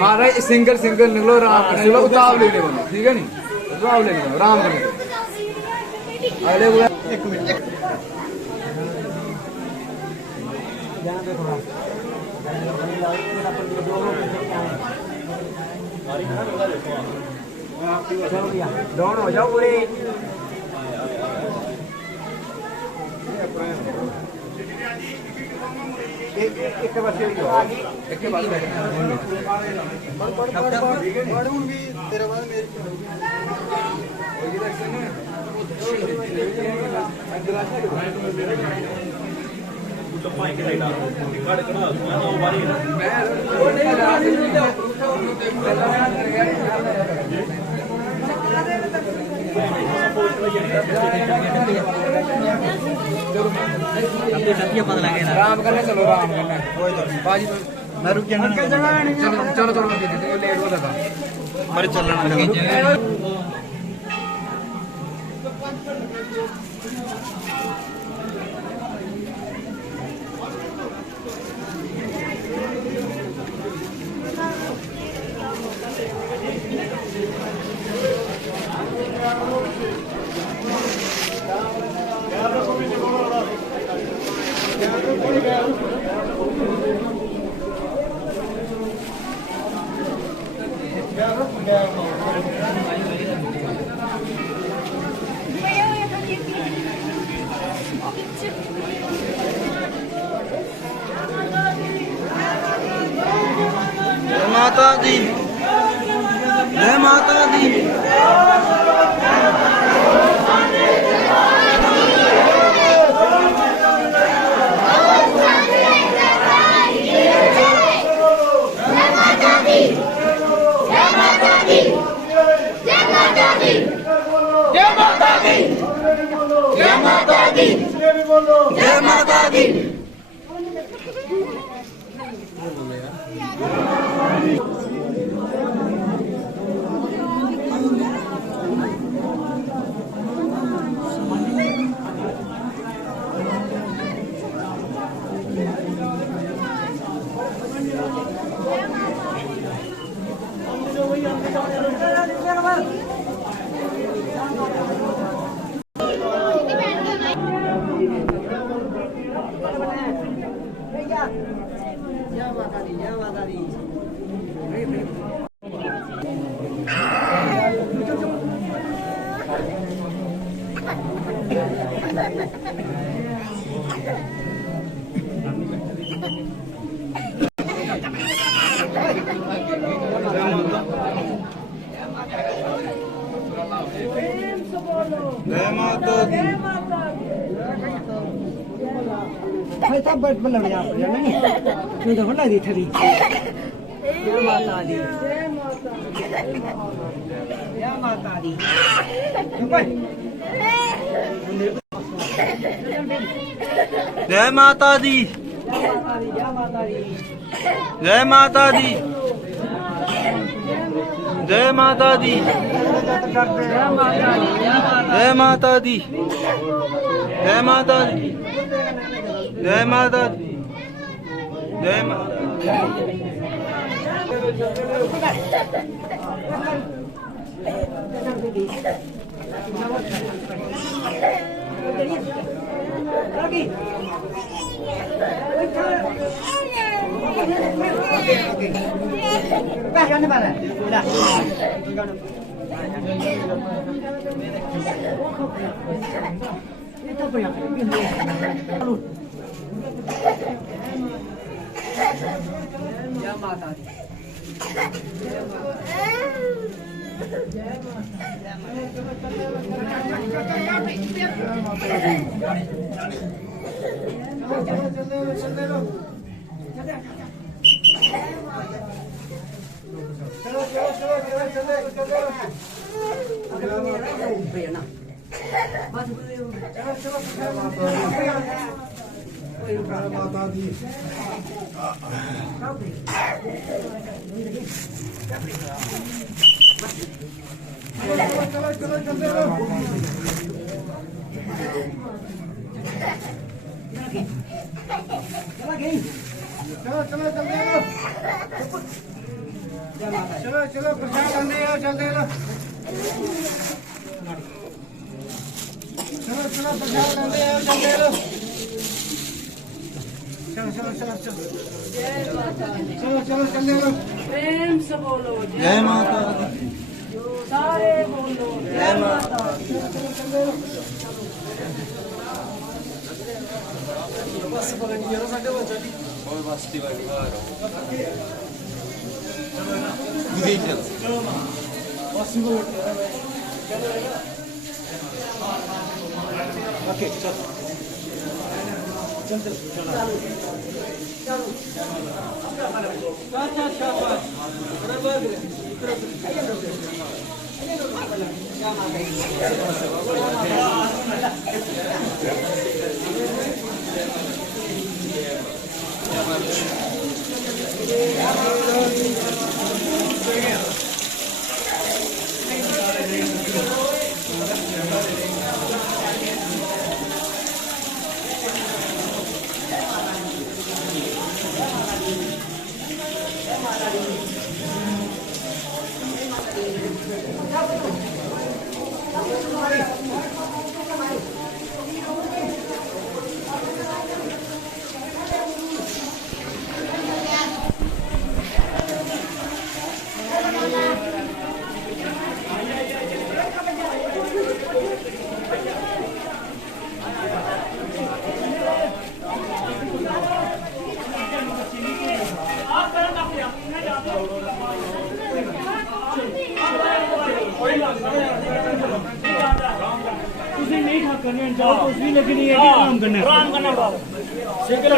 महाराज single single निकलो आराम निकलो उताव ले ले बनो ठीक है नी उताव ले ले बनो आराम कर अगले एक मिनट डाउन हो जाओ पूरे एक बार से एक बार मारूं भी तेरे बाद मेरी पाई के लाइट काट करा मैं बारी राम करने चलो राम करना कोई तो बाजी मैं रुक जाना चलो चलो चलो लेट हो लगा मरे चलना माता दी जय माता दी जय माता दी सब बल्लड़ जा पर नहीं तू तो बल्ला दी थरी जय माता दी जय माता दी जय माता दी जय माता दी जय माता दी जय माता दी जय माता दी जय माता दी जय माता दी चलो चलो चलते रहो चलो चलो चलते रहो चलो चलो प्रसाद करने आओ चलते रहो चलो चलो प्रसाद करने आओ चलते रहो चलो चलो चलो चलो चलो चलो चलते रहो प्रेम से बोलो जय माता दी सारे बोलो जय माता दी ਤੁਸੀਂ ਨਹੀਂ ਖਾ ਕਰਨੇ ਜਾਓ ਕੁਝ ਵੀ ਲੱਗਣੀ ਹੈ ਕਿ ਆਰਾਮ ਕਰਨਾ आराम करना बाबा ਸਿੱਖ ਲੋ